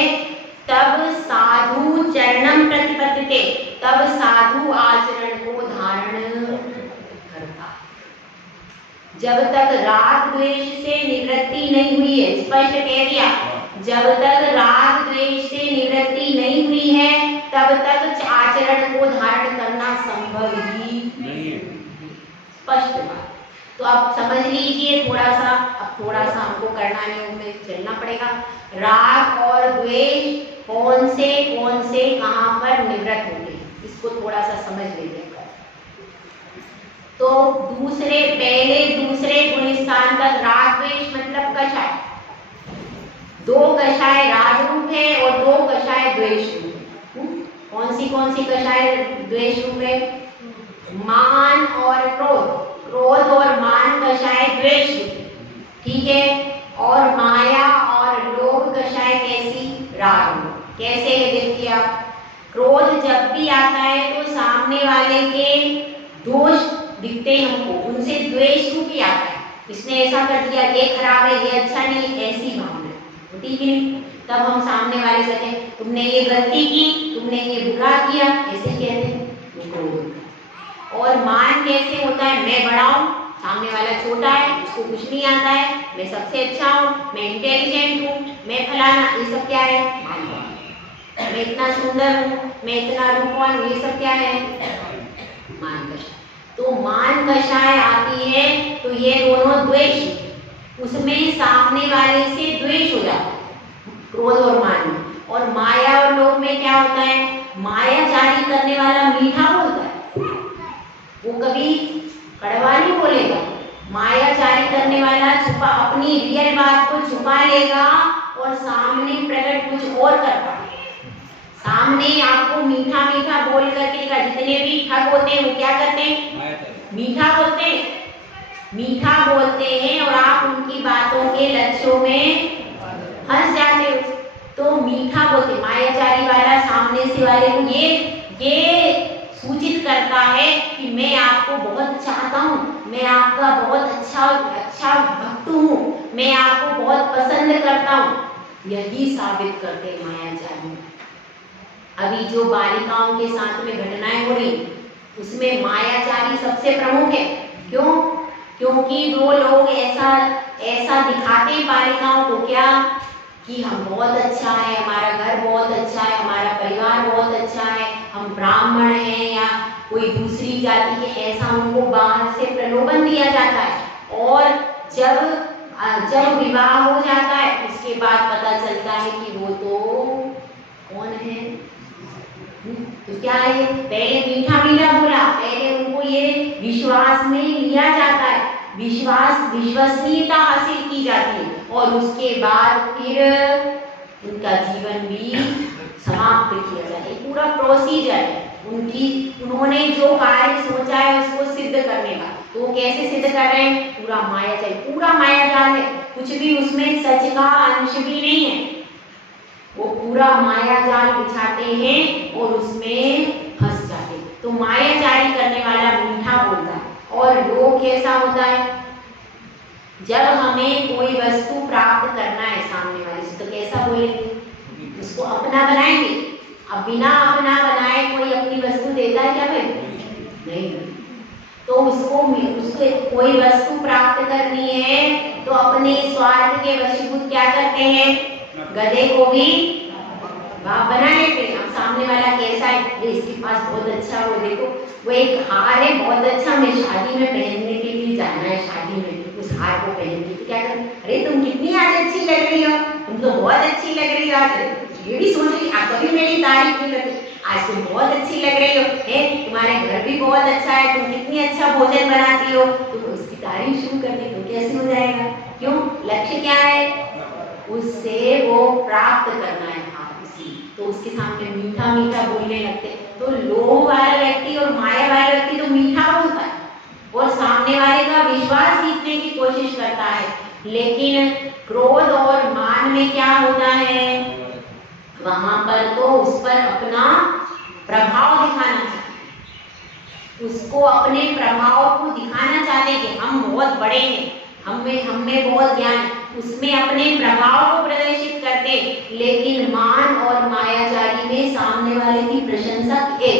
तब साधु चरणम प्रतिपद्यते, तब साधु आचरण को धारण करता। जब तक राग द्वेष से निवृत्ति नहीं हुई है, स्पष्ट कह दिया, जब तक राग द्वेष से निवृत्ति नहीं हुई है तब तक आचरण को धारण करना संभव ही नहीं है। स्पष्ट बात। तो अब समझ लीजिए थोड़ा सा, अब थोड़ा सा हमको करना में चलना पड़ेगा। राग और द्वेष कौन से कहाँ पर निवृत्त होंगे, इसको थोड़ा सा समझ लेते हैं। तो पहले दूसरे गुण स्थान तक राग द्वेष मतलब कषाय, 2 कषाय राग रूप है और 2 कषाय द्वेष रूप है। कौन सी कषाय द्वेष रूप है? मान और क्रोध और मान कषाय द्वेष रूप है, ठीक है। और माया और लोभ कषाय कैसी? राग रूप। कैसे है देखिए आप, क्रोध जब भी आता है तो सामने वाले के दोष दिखते हैं हमको, उनसे द्वेष रूप ही आता है। इसने ऐसा कर दिया, ये खराब है, ये अच्छा नहीं, ऐसी भावना होती है। तब हम सामने वाले से कहते तुमने ये गलती की, तुमने ये बुरा किया, ऐसे कहते हैं। और मान कैसे होता है? मैं बड़ा हूँ, सामने वाला छोटा है, उसको कुछ नहीं आता है, मैं सबसे अच्छा हूँ, मैं इंटेलिजेंट हूँ, मैं फलाना, ये सब क्या है? मैं इतना सुंदर हूँ, मैं इतना रूपवान हूँ, ये सब क्या है? मान कषाय। तो मान कषाय आती है तो ये दोनों द्वेष, उसमें सामने वाले से द्वेष हो जाता है, क्रोध और मान में। और माया और लोभ में क्या होता है? माया जारी करने वाला मीठा बोलता है, वो कभी कड़वा नहीं बोलेगा। माया जारी करने वाला छुपा, अपनी रियल बात को छुपा लेगा और सामने प्रकट कुछ और कर पाएगा। सामने आपको मीठा मीठा बोल करके का, जितने भी ठग होते हैं वो क्या करते हैं? मीठा बोलते हैं, मीठा बोलते हैं और आप उनकी बातों के लक्ष्यों में फंस जाते हो। तो मीठा बोलते, मायाचारी वाला सामने से वाले को ये सूचित करता है कि मैं आपको बहुत चाहता हूँ, मैं आपका बहुत अच्छा भक्त हूँ, मैं आपको बहुत पसंद करता हूँ। यही साबित करते हैं मायाचारी। अभी जो बालिकाओं के साथ में घटनाएं हो रही, उसमें मायाचारी सबसे प्रमुख है। क्यों? क्योंकि वो लोग ऐसा दिखाते हैं बालिकाओं को, क्या कि हम बहुत अच्छा है, हमारा घर बहुत अच्छा है, हमारा परिवार बहुत अच्छा है, हम ब्राह्मण हैं या कोई दूसरी जाति के, ऐसा उनको बाहर से प्रलोभन दिया जाता है। और जब विवाह हो जाता है उसके बाद पता चलता है कि वो तो कौन है। तो क्या है? पहले मीठा मीठा बोला, पहले उनको ये विश्वास में लिया जाता है, विश्वसनीयता हासिल की जाती है और उसके बाद फिर उनका जीवन भी समाप्त किया जाता है। पूरा प्रोसीजर है उन्होंने जो कार्य सोचा है उसको सिद्ध करने का। तो वो कैसे सिद्ध कर रहे हैं? पूरा मायाजाल है, कुछ भी उसमें सच का अंश भी नहीं है। वो पूरा मायाजाल बिछाते हैं और उसमें फंस जाते हैं। तो मायाजारी करने वाला मीठा बोलता है। और लोभ कैसा होता है? जब हमें कोई वस्तु प्राप्त करना है सामने वाले से, तो कैसा बोलेंगे? उसको अपना बनाएंगे। अब बिना अपना बनाए कोई अपनी वस्तु देता है क्या? भाई नहीं। तो उसको कोई वस्तु प्राप्त करनी है तो अपने स्वार्थ के वशीभूत क्या करते हैं? गधे को भी बना लेते हैं। अब सामने वाला कैसा है? इसके पास बहुत अच्छा, वो देखो वो एक हार है बहुत अच्छा, मैं शादी में पहनने के लिए जाना है, शादी में उस हार को पहन के। तो क्या कर, अरे तुम कितनी आज अच्छी लग रही हो, तुम तो बहुत अच्छी लग रही हो आज। ये भी सोच रही, आप कभी मेरी तारीफ नहीं करती, आज तुम बहुत अच्छी लग रही हो, तुम्हारे घर भी बहुत अच्छा है, तुम कितनी अच्छा भोजन बनाती हो। तो उसकी तारीफ शुरू कर दी तो कैसे हो जाएगा? क्यों? लक्ष्य क्या है? उससे वो प्राप्त करना है उसी। तो उसके सामने मीठा मीठा बोलने लगते। तो लोभ वाला व्यक्ति और माया वाला व्यक्ति तो मीठा बोलता है और सामने वाले का विश्वास जीतने की कोशिश करता है, लेकिन क्रोध और मान में क्या होता है? वहां पर तो उस पर अपना प्रभाव दिखाना चाहते, उसको अपने प्रभाव को दिखाना चाहते कि हम बहुत बड़े हैं, हमें बहुत ज्ञान है, उसमें अपने प्रभाव को प्रदर्शित करते। लेकिन मान और मायाचारी में सामने वाले की प्रशंसा है,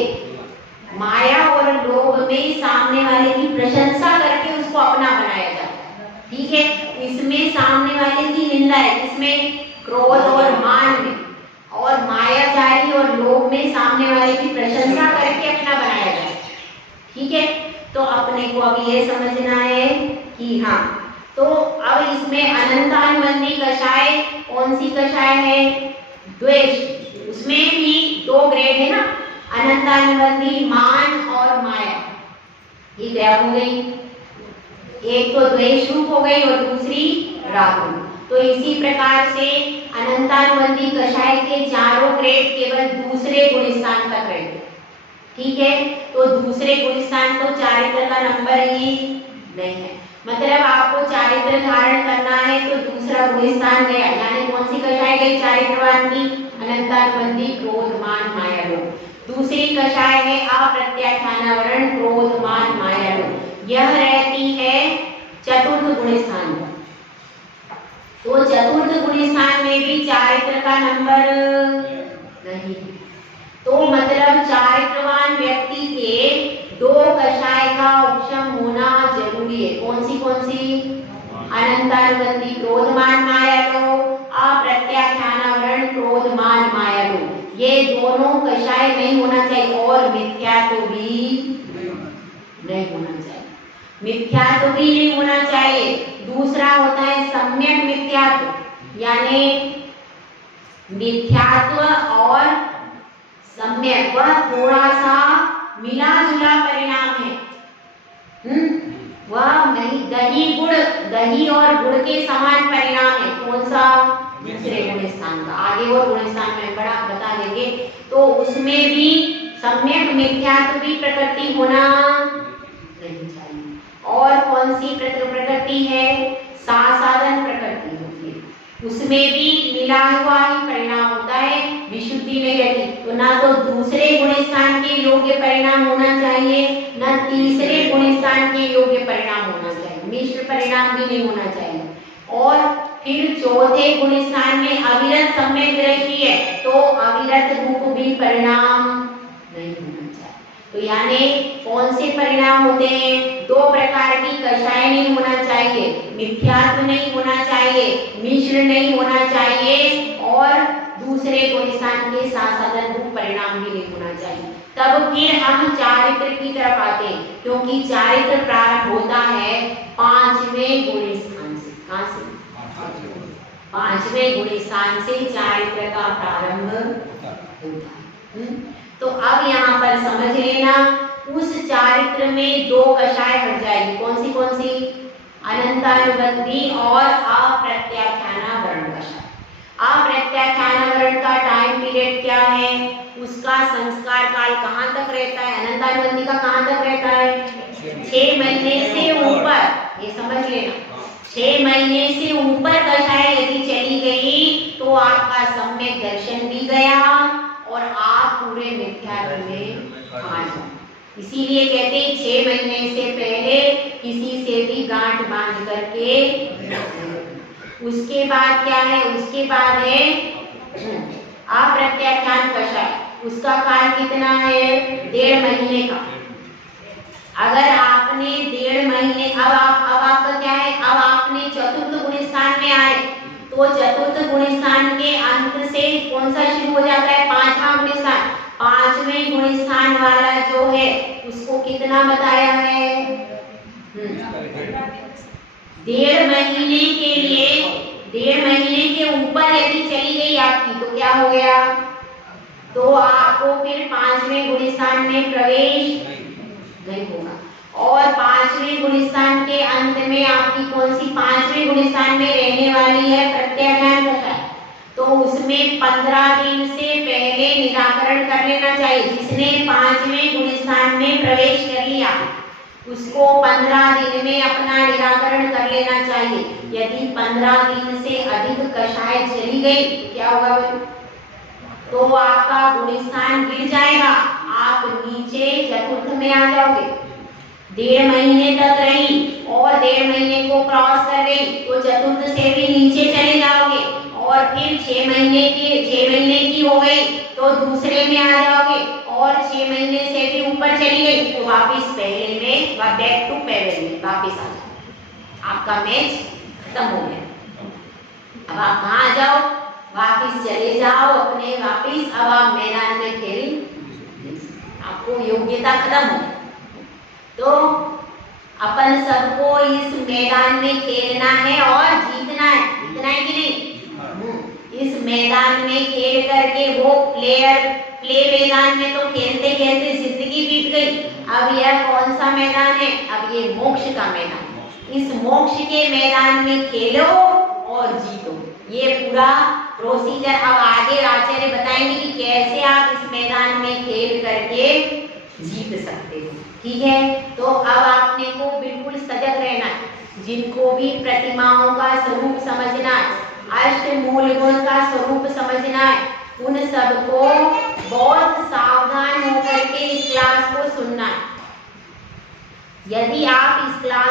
माया और लोभ में सामने वाले की प्रशंसा करके उसको अपना बनाया जाता है। ठीक है, इसमें सामने वाले की निंदा है, इसमें क्रोध और मान में। और मायाचारी और लोभ में सामने वाले की प्रशंसा करके अपना बनाया जाए। ठीक है, तो अपने को अब ये समझना है कि हाँ, तो अब इसमें अनंतानुबंधी कषाय कौन सी कषाय है? द्वेष। उसमें भी दो ग्रेड है ना, अनंतानुबंधी मान और माया। ये क्या हो गई? एक तो द्वेष रूप हो गई और दूसरी राग रूप। तो इसी प्रकार से अनंतानुबंधी कषाय के चारों ग्रेड केवल दूसरे गुणस्थान तक रहते। ठीक है, तो दूसरे गुणस्थान तो चारित्र का नंबर ही नहीं है। मतलब आपको चारित्र धारण करना है तो दूसरा गुणस्थान गया, यानी कौन सी कषाय गई चारित्रवान की? अनंतानुबंधी क्रोध मान माया लोभ। दूसरी कषाय है अप्रत्याख्यानावरण क्रोध मान माया लोभ। यह रहती है चतुर्थ गुणस्थान में। तो चतुर्थ गुणस्थान में भी चारित्र का नंबर नहीं। तो मतलब चारित्रवान व्यक्ति के दो कषाय का उपशम होना जरूरी है। कौन सी? अनंतानुबंधी क्रोध मान माया लोभ, अप्रत्याख्यानावरण क्रोध मान माया लोभ। ये दोनों कषाय नहीं होना चाहिए और मिथ्यात्व भी नहीं होना चाहिए। मिथ्यात्व भी नहीं होना चाहिए। दूसरा होता है सम्यक मिथ्यात्व, यानी मिथ्यात्व और सम्यक वह थोड़ा सा मिला जुला परिणाम है। वह नहीं, दही और गुड़ के समान परिणाम है। कौन सा? दूसरे गुणस्थान का। आगे वो गुणस्थान में बड़ा बता देंगे। तो उसमें भी सम्यक मिथ्यात्व भी प्रकृति होना नहीं चाहिए। और कौन सी प्रकृति है? साधन प्रकृति होती है। उसमें भी मिला हुआ ही परिणाम होता है, विशुद्धि नहीं रहती। तो ना तो दूसरे गुणस्थान के योग्य परिणाम होना चाहिए, ना तीसरे गुणस्थान के योग्य परिणाम होना चाहिए, मिश्र परिणाम भी नहीं होना चाहिए। और फिर चौथे गुणस्थान में अविरत सम्यक दृष्टि है, तो अविरत रूप भी परिणाम नहीं होना चाहिए। तो यानी कौन से परिणाम होते हैं? दो प्रकार की कषाय नहीं होना चाहिए, मिथ्यात्व नहीं होना चाहिए, मिश्र नहीं होना चाहिए और दूसरे गुणस्थान के साधन रूप परिणाम भी नहीं होना चाहिए। तब फिर हम चारित्र की तरफ आते हैं, क्योंकि चारित्र प्रारंभ होता है पांचवें गुणस्थान से। कहां से? पांचवें गुणस्थान से चारित्र का प्रारंभ होता है। तो अब यहाँ पर समझ लेना, उस चारित्र में दो कषाय हट जाएगी। कौन सी? अनंतानुबंधी और अप्रत्याख्यानावरण कषाय। अप्रत्याख्यानावरण का टाइम पीरियड क्या है? उसका संस्कार काल कहाँ तक रहता है? अनंतानुबंधी का कहाँ तक रहता है? 6 महीने से ऊपर। ये समझ लेना, 6 महीने से ऊपर कषाय यदि चली गई तो आपका सम्यक दर्शन भी गया और आप पूरे मिथ्यात्व में आ जाओ। इसीलिए कहते हैं 6 महीने से पहले किसी से भी गांठ बांध करके। उसके बाद क्या है? उसके बाद है अप्रत्याख्यान कषाय। उसका काल कितना है? 1.5 महीने का। अगर आपने 1.5 महीने, अब आपका क्या है? अब आपने चतुर्थ गुणस्थान में आए तो चतुर्थ गुणस्थान के अंत से कौन सा शुरू हो जाता है? 5वां गुणस्थान। 5वें गुणस्थान वाला जो है उसको कितना बताया है? 1.5 महीने के लिए, 1.5 महीने के ऊपर यदि चली गई आपकी तो क्या हो गया? तो आपको फिर 5वें गुणस्थान में प्रवेश नहीं होगा। और 5वें गुणस्थान के अंत में आपकी कौन सी 5वें गुणस्थान में रहने वाली है? प्रत्याख्यान कषाय। तो उसमें 15 दिन से पहले निराकरण कर लेना चाहिए। जिसने 5वें गुणस्थान में प्रवेश कर लिया उसको 15 दिन में अपना निराकरण कर लेना चाहिए। यदि 15 दिन से अधिक कषाय चली गई क्या होगा? तो आपका गुणस्थान गिर जाएगा, आप नीचे चतुर्थ में आ जाओगे। 1.5 महीने तक रही और 1.5 महीने को क्रॉस कर गई तो चतुर्थ से भी नीचे चले जाओगे। और फिर 6 महीने की हो गई तो दूसरे में आ जाओगे। और 6 महीने से भी ऊपर चली गई तो वापिस पहले में, बैक टू पहले में वापिस आ जाओ। आपका मैच खत्म हो गया। अब आप कहाँ आ जाओ? वापिस चले जाओ अपने वापिस, अब आप मैदान में खेल, आपको योग्यता खत्म हो। तो अपन सबको इस मैदान में खेलना है और जीतना है, जीतना है कि नहीं? इस मैदान में खेल करके वो प्ले मैदान में तो खेलते खेलते जिंदगी बीत गई। अब यह कौन सा मैदान है? अब ये मोक्ष का मैदान। इस मोक्ष के मैदान में खेलो और जीतो। ये पूरा प्रोसीजर अब आगे आचार्य बताएंगे कि कैसे आप इस मैदान में खेल करके जीत सकते हो। ठीक है, तो अब आपने को बिल्कुल सजग रहना है। जिनको भी प्रतिमाओं का स्वरूप समझना है, अष्ट मूल गुण का स्वरूप समझना है, उन सबको बहुत सावधान होकर के इस क्लास को सुनना है। यदि आप इस क्लास